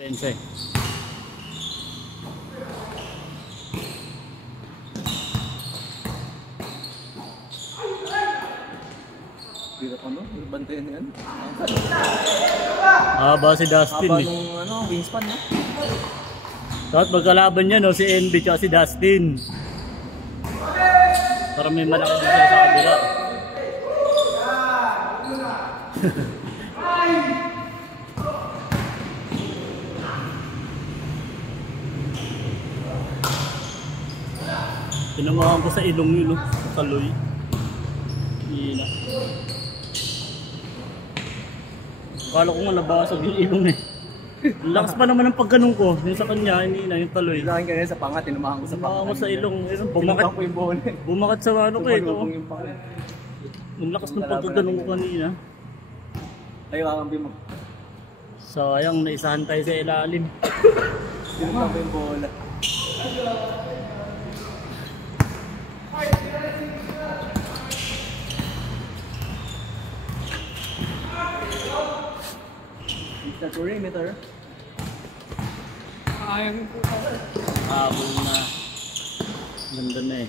Pense. Hirap ano? Bantayan yan? Haba si Dustin Haba eh. nung ano, wingspan no? Tapos magkalaban niya no, si NB at si Dustin. Para may malaki sila sa kabila. Tinamaan ko sa ilong yun, sa kaloy. Hina. Akala ko nga nabasag yung ilong eh. Ang lakas pa naman ng pagganong ko. Yung sa kanya, hindi na yung taloy. Sa akin kanina sa panga, tinumahan ko sa panga. Tinamaan ko sa ilong. Bumakat ko yung bola. Bumakat sa ano ko ito. Tumalubong yung panga. Ang lakas ng pagganong ko kanina. Ay, kakampi mo. Sayang, naisahan tayo sa ilalim. Tinumahan ko yung bola. It's the perimeter. Habol na. Ganda na eh.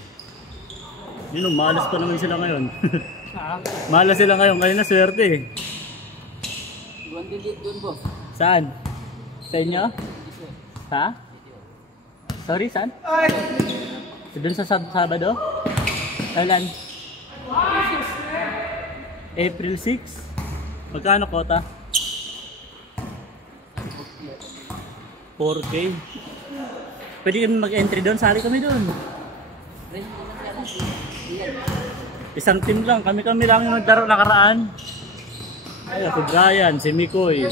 Yun, malas pa naman sila ngayon. Malas sila ngayon, kayo na swerte eh. Buwan delete dun, boss. Saan? Sa inyo? Ha? Sorry, saan? Doon sa Sabado? Kailan? April 6? Magkano kota? 4K. Pwede kami mag-entry doon, sali kami doon. Isang team lang, kami lang yung naglaro nakaraan. Ay, si Brian, si Mikoy.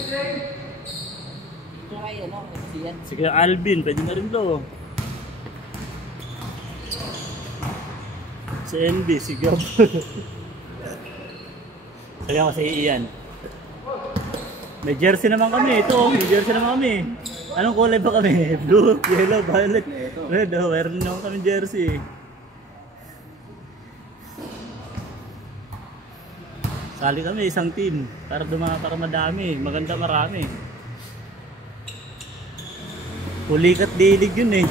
Si Alvin, pwede na rin to. Si NB, si Gab. Sabi ako si Ian. May jersey naman kami, ito, may jersey naman kami. Anong kulay ba kami? Blue, yellow, violet, red. Oh, meron naman kami jersey. Sali kami isang team para madami, maganda marami. Pulikat dilig yun eh.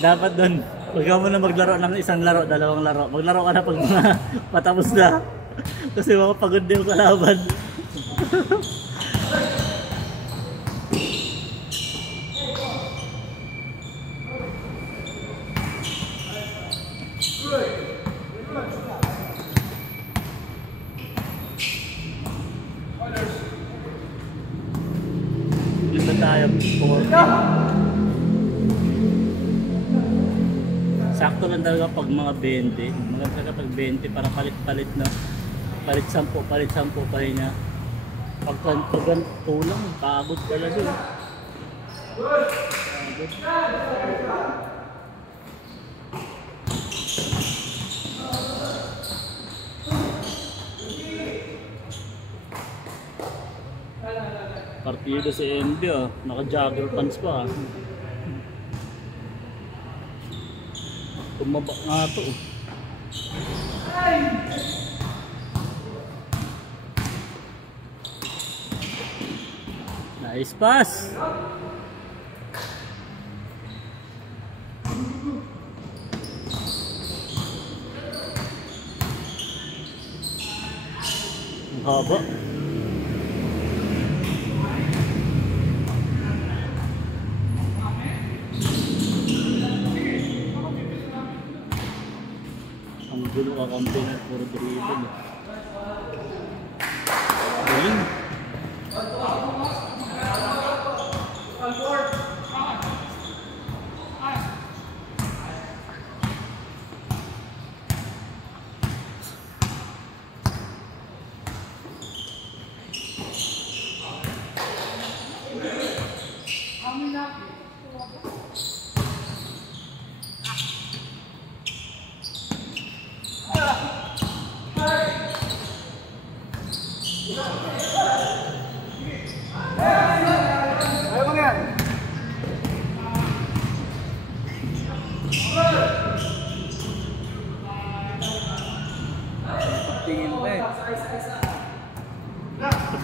Dapat doon, huwag ka muna maglaro ng isang laro, dalawang laro. Maglaro ka na pag patapos na. Kasi makapagod din yung kalaban. Dito tayo, 40. Sakto lang talaga pag mga 20. Mga talaga pag 20 para palit-palit na. Palit 10 pa rin niya. Pag kulang, pagod pala dun. Partido si NB oh, naka-jogger pants pa. Tumaba nga to. Nice pass. Ang haba. Ang gulo ka campaign puro dribble. Galing.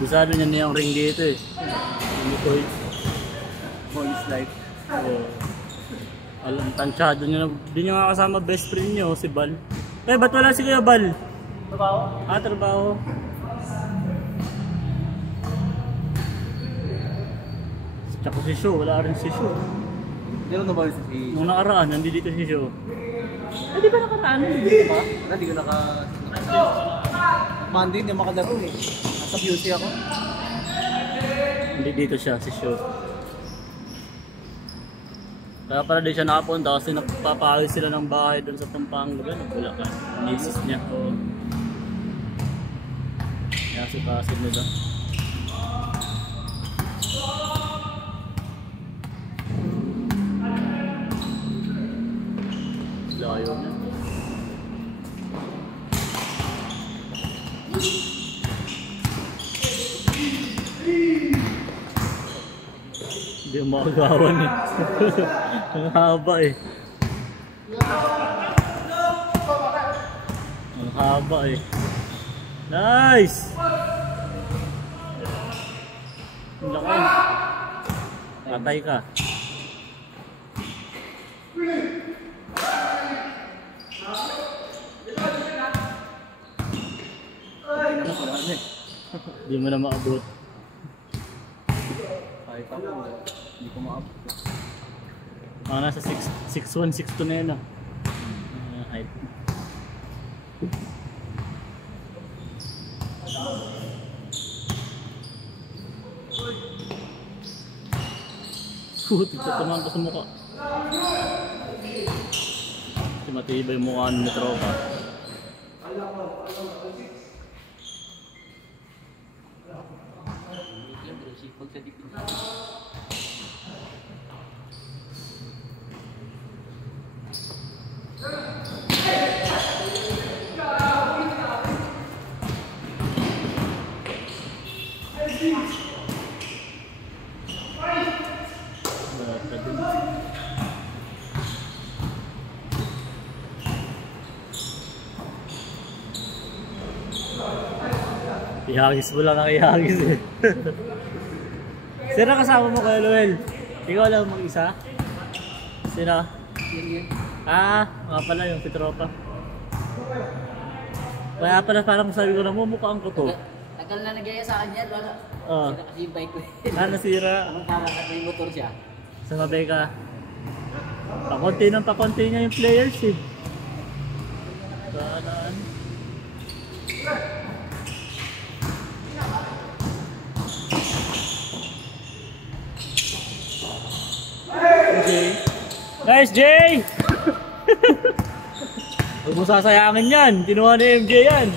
Busado niya na yung ring dito eh. Umutoy. Boys life. Oo. Alam, tansyado niya na. Di niyo nga kasama best friend niyo, si Bal. Eh, ba't wala si Kuya Bal? Trabaho? Trabaho. Tsaka si Sho, wala rin si Sho. Meron na ba yun si... Nung nakaraan, nandito si Sho. Eh, di ba nakaraan? Nandito pa? Wala, di ko naka... Monday, hindi makalaro eh. Nasa beauty ako. Hindi dito siya, si Sho. Kaya pala di siya nakapunta kasi nagpapahawis sila ng bahay doon sa Pampanga. Wala ka. Misis niya. O... Kaya sukasin nila. Layo na. Hindi makagawan eh. Ang haba eh. Ang haba eh. Nice! Ang laki. Patay ka. Hindi mo na maabot. Kahit ako, hindi ko maabot. Nasa 6'1", 6'2" na yun ah. Height. Tignan naman ko sa mukha. Matibay yung mukha ng tropa. Ihagis mo lang ang ihagis eh. Sino kasama mo kay Luel? Ikaw lang mag-isa? Sino? Yan. Mga pala yung si tropa. Kaya pala parang sabi ko na mukhaan ko to. Tagal na nagyaya sa akin yan, wala. Sira kasi yung bike ko eh. Nasira. Anong kakakat may motor siya? Sumabay ka. Pakonti niya yung players eh. Saan? Jay. Nice, Jay! Huwag mo sasayangin yan. Kinuha ni MJ yan.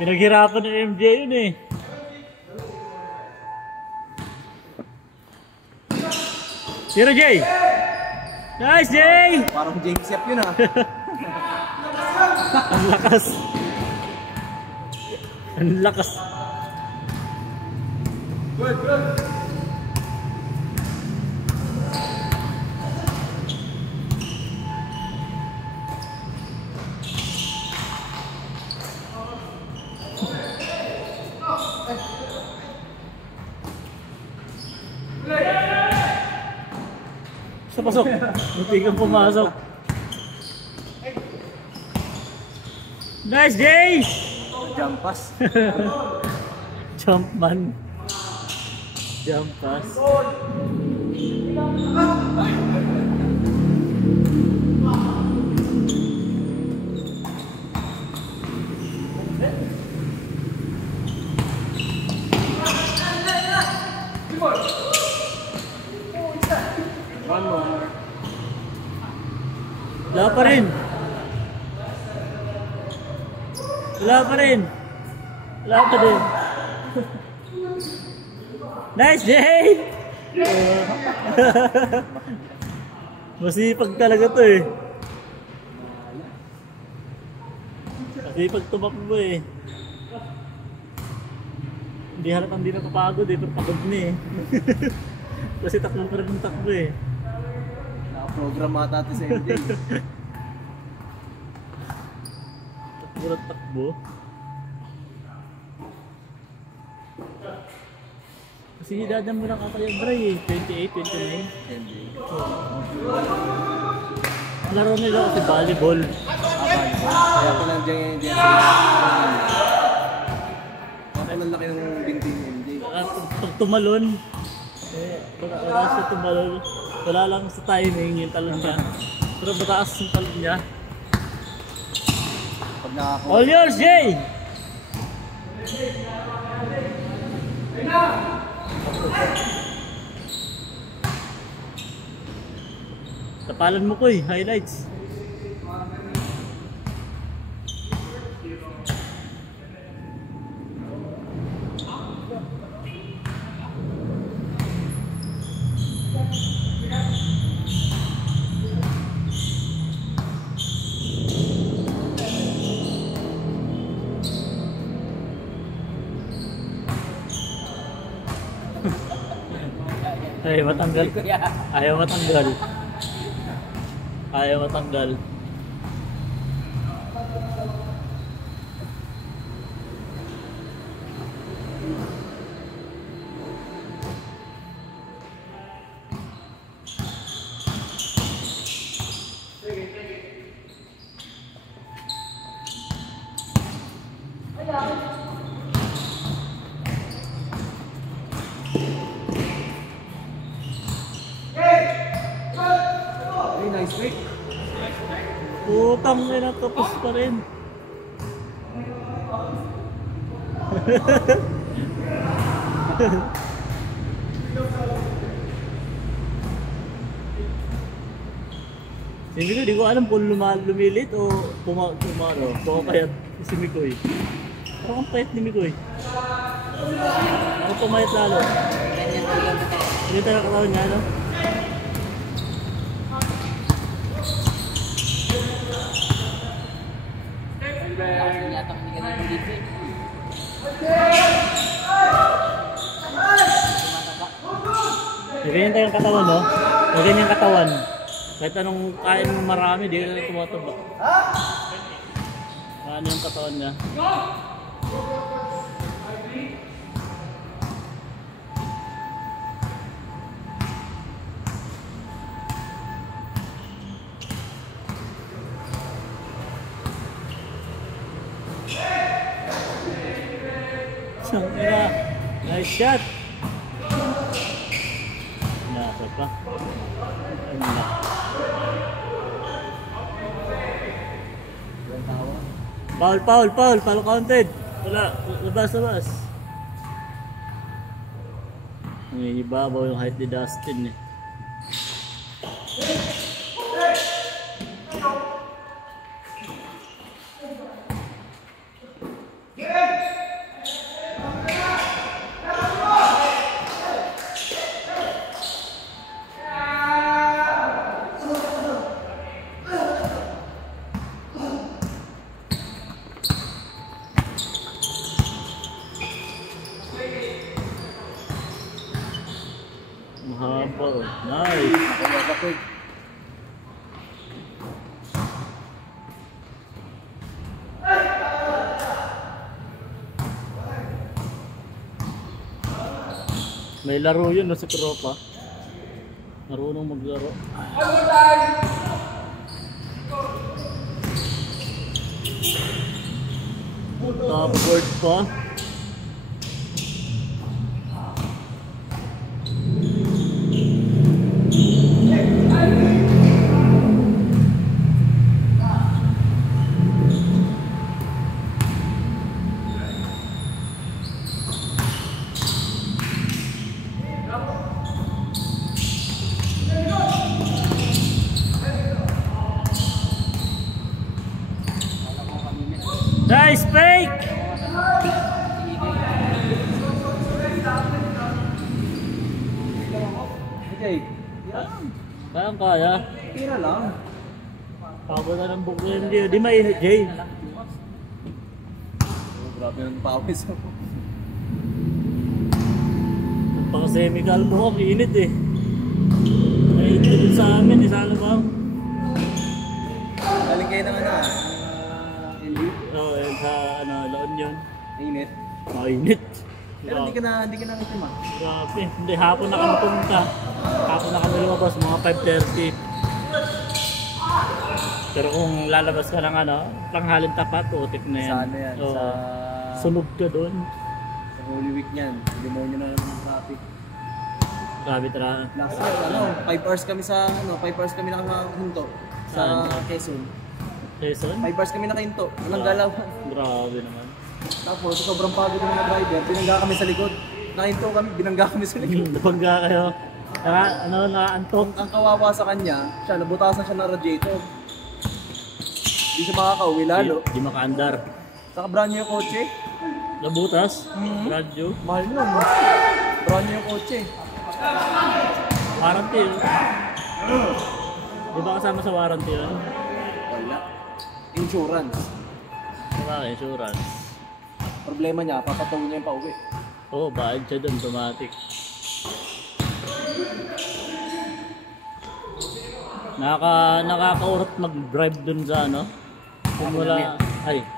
Pinaghirapan ni MJ yun eh. Sino, Jay? Nice, Jay! Parang James Yap yun ah. Ang lakas. Ang lakas. Good. Sa pasok. Munti kang pumasok. Nice, Jay! Jump pass. Jump man. Jump pass. One more. Wala pa rin. Wala pa rin. Wala pa din. Nice, Jay! Masipag talaga to eh. Masipag tumakbo eh. Hindi halatang hindi napapagod eh, pero pagod na eh. Kasi takbo pa rin ng takbo eh. Program ata ito sa MJ. Puro takbo. Kasi edad mo lang ako yung Bray eh. 28, 29. MJ. Laro nila kasi volleyball. Kaya ko lang dyan yung Kaya lang laki ng binti ni MJ. Pag tumalon, wala siya tumalon. Wala lang sa timing yung talon niya. Pero mataas yung talon niya. Pag nakakuha. All yours, Jay! Tapalan mo ko eh, highlights. Ayaw matanggal. Ayaw matanggal. Ayaw matanggal. Hey, nice break. Putang ina, tapos pa rin. Si Mikoy, di ko alam kung lumilit o pumapayat si Mikoy. Parang ang payat ni Mikoy. Ako pumayat lalo. Ganyan talaga mata. Hindi tayo katawan niya, no? Lakas yata kami ganyan dito eh. Ganyan tayong katawan, no? Ganyan yung katawan. Kahit anong kain mo marami, di ka tumataba. Ano yung katawan niya? Sangka. Nice shot. Nasa pa. Foul counted. Wala, labas. Ibabaw yung height ni Dustin eh. Mahaba. Nice. May laro yun no, sa tropa. Marunong maglaro. Top board pa. Nice fake! Okay. Kayang kaya. Tira lang. Pagod na ng buko yun. Di mainit, Jay. Grabe ng pawis ako. Pang-semical mo, init eh. Mainit na din sa amin, sa ano ba? Galing kayo ng ano, LU. Oo, yun sa ano, La Union. Init. Mainit. Pero hindi ka na itim ah. Grabe, hindi, hapon na kami pumunta. Hapon na kami lumabas, mga 5:30. Pero kung lalabas ka ng ano, tanghalin tapat, utik na yan. Sa ano yan? Oo. Sa Sunog ka doon. Holy Week niyan. Demonyo na naman ng traffic. Grabe tara. Last year, 5 hours kami nakahinto sa Quezon. Quezon? 5 hours kami nakahinto. Walang galaw. Grabe naman. Tapos sobrang pagod naman na driver. Binangga kami sa likod. Nakahinto kami, binangga kami sa likod. Napangga kayo. Nakaantok. Ang kawawa sa kanya, siya, nabutasan siya ng radiator. Hindi siya makakauwi lalo. Di makaandar. Saka brand new yung kotse. Nabutas? Radyo? Mahal nun. Brand new yung kotse. Warranty. Di ba kasama sa warranty yun? Wala. Insurance. Diba, insurance. Problema niya, papatawin niya yung pauwi. Oo, bayad siya doon, automatic. Nakakaurot mag-drive dun sa ano? Simula,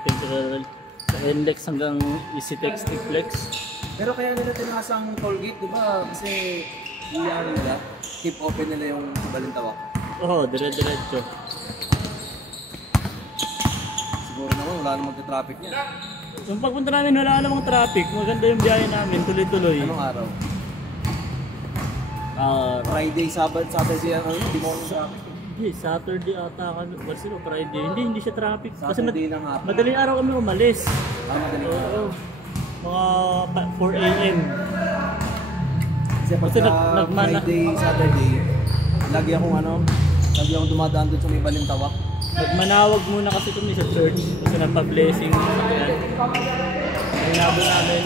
temporary. Sa NLEX hanggang EasyTex, T-Flex. Pero kaya nila tinasang toll gate, di ba? Kasi iyan nila, keep open nila yung Balintawak. Oo, dire-diretso. Siguro naman wala namang traffic niya. Yung pagpunta namin, wala namang traffic. Maganda yung biyahe namin, tuloy-tuloy. Anong araw? Friday, Saturday, hindi mo ako traffic. Hindi, Saturday ata kami. Kasi Friday. Hindi siya traffic. Kasi Saturday ng hapon. madaling araw kami umalis. Madaling araw. Oo. Mga 4 a.m. Kasi Kasi pagka Friday, Saturday, lagi akong dumadaan doon sa may Balintawak. Nagmanawag muna kasi kami sa church. Kasi nagpa-blessing. Hinabol namin.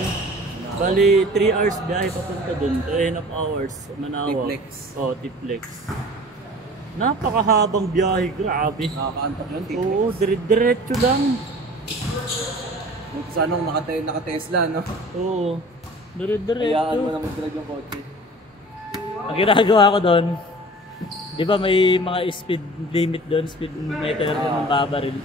Bali, 3 hours biyahe papunta dun. 2.5 hours. Manawag. T-Flex. Oo, T-Flex. Napakahabang biyahe. Grabe. Nakakaantok yun, T-Flex. Oo, diretso lang. Buti sa anong naka-Tesla, no? Oo. Hayaan mo Diretso. na mag-drag yung kotse. Ang ginagawa ko doon, di ba may mga speed limit doon, speed meter na ng babaril.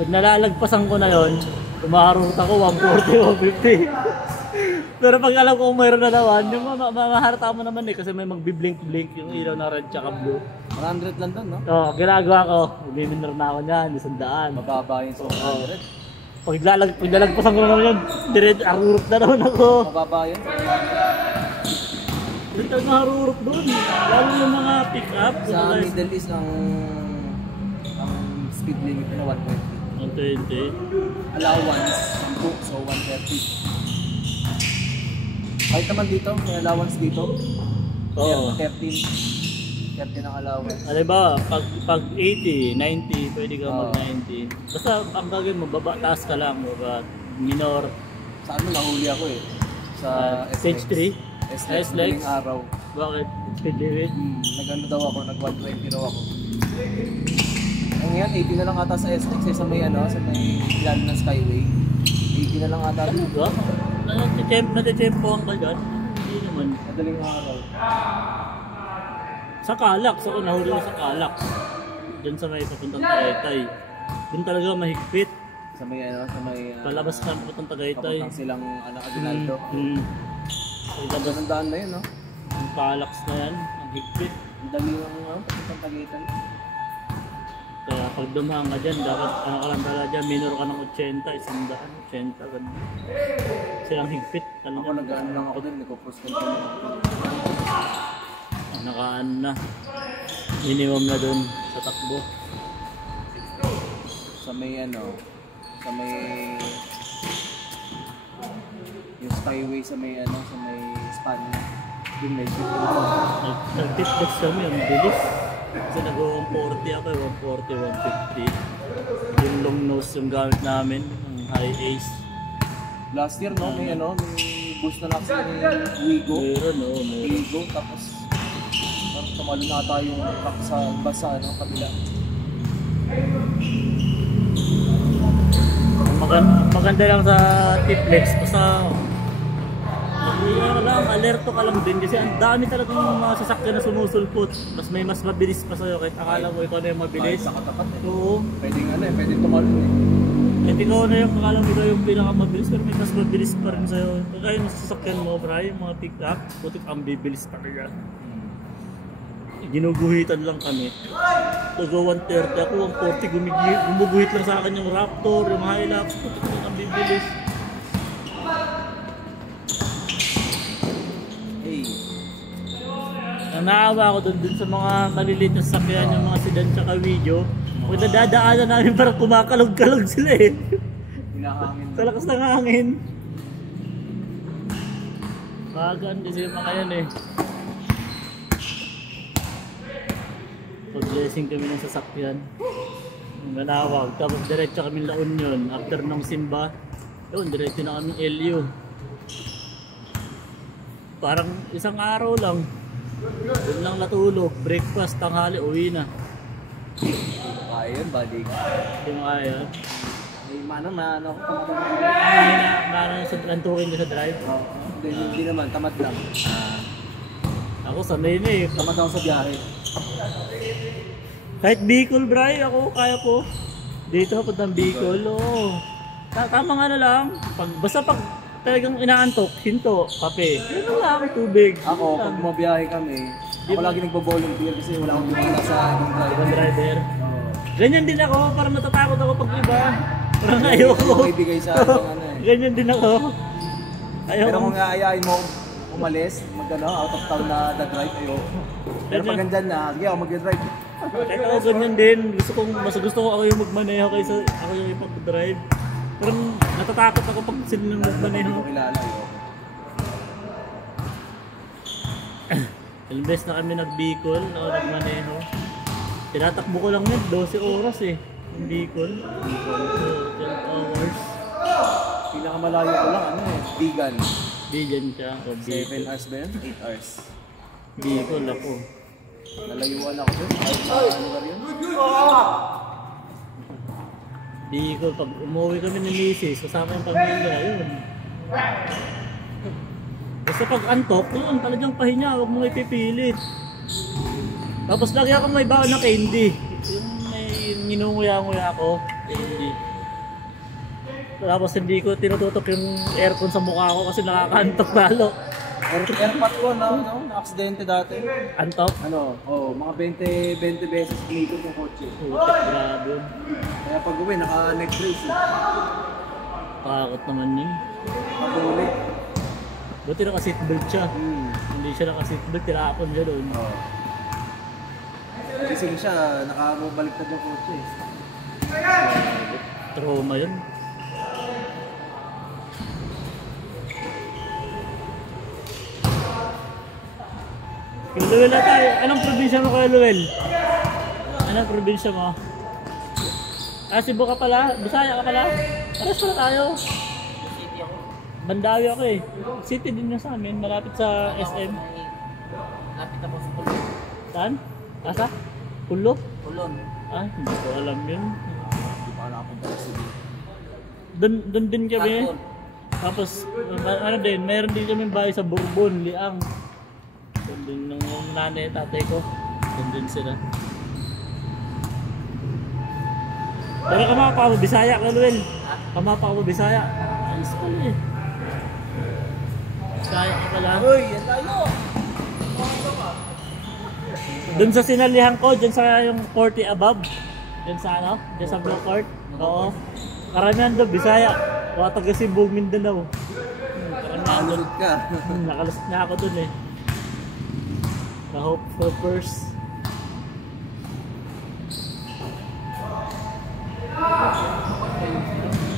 Pag nalalagpasan ko na yon, umaharot ako 140, 150. Pero pag alam ko kung mayroon na naman, yung maharata mo naman eh, kasi may magbi-blink-blink yung ilaw na red tsaka blue. 100 lang doon, no? Oo, ginagawa ko, umiminor na ako niyan, 100. Mababa yun sa 100. Pag lalagpasan ko na naman yun, arurot na naman ako. Mababa yun. Hindi tayo maharurot doon, lalo yung mga pick-up. Sa Middle East, ang speed limit na 120. 120. Allowance, 10, so 130. Kahit naman dito, may allowance dito. Oo. 13 ang allowance. Ano ba, pag 80, 90, pwede ka mag 90. Basta ang gagawin mo, taas ka lang, minor. Saan mo nahuli ako eh? Sa Stage 3? SLEX, SLEX? muling araw. Bakit? Speed limit? Nag-ano daw ako, nag-120 raw ako. Ang ngayon, 80 na lang ata sa SLEX eh, sa may ilalim ng Skyway. 80 na lang ata. Ano ba? Natitsempohan ka dyan? Hindi naman. Madaling araw. Sa Calax, ako nahuli ko sa Calax. Doon sa may papuntang Tagaytay. Doon talaga mahigpit. Sa may Palabas ka papuntang Tagaytay. papuntang silang Aguinaldo. Palabas Ang daan na yun, no? ang Calax na yan, ang higpit. Ang dali ng papuntang Tagaytay. Kaya pag dumahan ka dyan, dapat ano ka lang talaga dyan, minor ka ng 80, 100, 80, ganun. Kasi ang higpit Ako talaga. nag-ano lang ako dun, nagpo-post ko lang. Nakaan na. Minimum na dun sa takbo. Sa may yung Skyway sa may span. Yung medyo Nag-titbox kami, ang bilis. Kasi nag-140 ako, 140, 150. Yung long nose yung gamit namin, yung high ace. last year, no? May boost na natin yung Wigo. Meron, no? Meron. Wigo, tapos parang tumalo na ata yung truck sa basa, kabila. Maganda lang sa T-Flex, basta Kaya lang, alerto ka lang din kasi ang dami talagang mga sasakyan na sumusulpot. Mas mabilis pa sa'yo kahit akala mo ikaw na yung mabilis. Sa katapat eh. Oo. Pwedeng ano eh, pwedeng tumalon eh. Kahit ikaw na yung akala mo ikaw yung pinakamabilis pero may mas mabilis pa rin sa'yo. Kaya yung sasakyan mo, bray, yung mga pick-up, putik ang bibilis pa kaya. Ginuguhitan lang kami. Tago 130, ako 140, gumuguhit lang sa akin yung Raptor, yung Hilux, putik lang ang bibilis. Naawa ako dun sa mga maliliit na sasakyan, yung mga sedan tsaka video. Kung nadadaanan namin parang kumakalog-kalog sila eh. Hinahangin. Sa lakas ng hangin. Magaan kasi yung mga yan eh. Pag-blessing kami ng sasakyan. Nanawag. Tapos diretso kami La Union. After ng simba, yun, diretso na kami LU. Parang isang araw lang. Doon lang natulog, breakfast, tanghali, uwi na. Kaya yun, balik. Hindi mo kaya. May manang ako tamad Maano sa lantukin ko sa drive? Hindi naman, tamad lang. Ako sanay na eh. Tamad ako sa biyahe. Kahit Bicol, bray, ako kaya ko. Dito kapag ng Bicol, oo. Tama nga na lang. Basta pag talagang inaantok, hinto, kape. Yun lang, tubig. Ako, pag mabiyahe kami, ako lagi nagbo-volunteer kasi wala akong bumala sa ibang Ibang driver. driver. Ganyan din ako, parang natatakot ako pag iba. Parang ayoko. May bigay sa akin ano eh. Ganyan din ako. Ayoko. Pero kung aayain mo umalis, out of town na drive, ayoko. Pero pag nandyan na, sige ako mag-drive. Kahit ako ganyan din, mas gusto ko ako yung magmaneho kaysa ako yung ipag-drive. Pero natatakot ako pag sila nang magmaneho. Hindi ko kilala, ayoko. Ilang na kami nag-Bicol, ako nagmaneho. Tinatakbo ko lang yun, 12 oras eh. Yung Bicol. So, 12 hours. Pinakamalayo ko lang, ano eh, Bigan. Bigan siya. O 7 Bicol. hours ba yun? 8 hours. Bicol ako. Nalayuan ako dun. Ano ba yun? Bicol, pag umuwi kami ng misis, kasama yung pamilya, yun. Basta pag antok, yun, talagang pahinga, huwag mong ipipilit. Tapos lagi ako may baon na candy. Yung may ninunguya-nguya ako, candy. Tapos hindi ko tinututok yung aircon sa mukha ko kasi nakakaantok lalo. Airpot ko, na-aksidente dati. Antok? Mga 20 beses umiikot yung kotse. Putik, grabe. Kaya pag uwi, naka-neck brace. Takot naman yun. Pag-uwi. Buti naka-seatbelt siya. Hindi siya naka-seatbelt, tinapon siya doon. Gising siya, nakabaliktad yung kotse. Trauma yun. Kaya Luel na tayo. Anong probinsya mo kaya Luel? Anong probinsya mo? Cebu ka pala? Bisaya ka pala? Pares pala tayo. City ako. Bandawi ako eh. City din na sa amin, malapit sa SM. Lapit ako sa Pulon. Saan? Asa? Pulo? Pulon. Ah, hindi ko alam yun. Hindi pa nakapunta sa Cebu. Doon din kami. Kalkon. Tapos, ano din, meron din kami bahay sa Bourbon, Liang. Doon din ng nanay tatay ko. Doon din sila. Pero kamapa mo, Bisaya ka, Luel. Kamapa mo, Bisaya. Ayos pala eh. Bisaya ka pala. Uy, yan tayo! Doon sa sinalihan ko, dyan sa yung 40 above. Dyan sa ano? Dyan sa Blue Court. Oo. Karamihan doon, Bisaya. O taga Cebu, Mindanao. Karamihan doon. Nakalusot ka. Nakalusot na ako doon eh. Ka-hope first.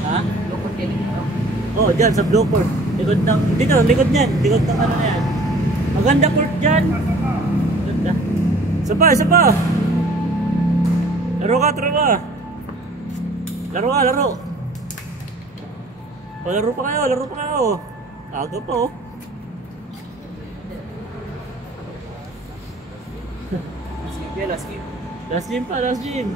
Ha? Lukot kayo dito. Oo, dyan sa Blue Court. Likod ng, dito, likod niyan. Likod ng ano na yan. Maganda court dyan. Maganda. Isa pa. Laro ka, tropa. Laro. O, laro pa kayo. Aga pa oh. Skip yan, skip. Last gym.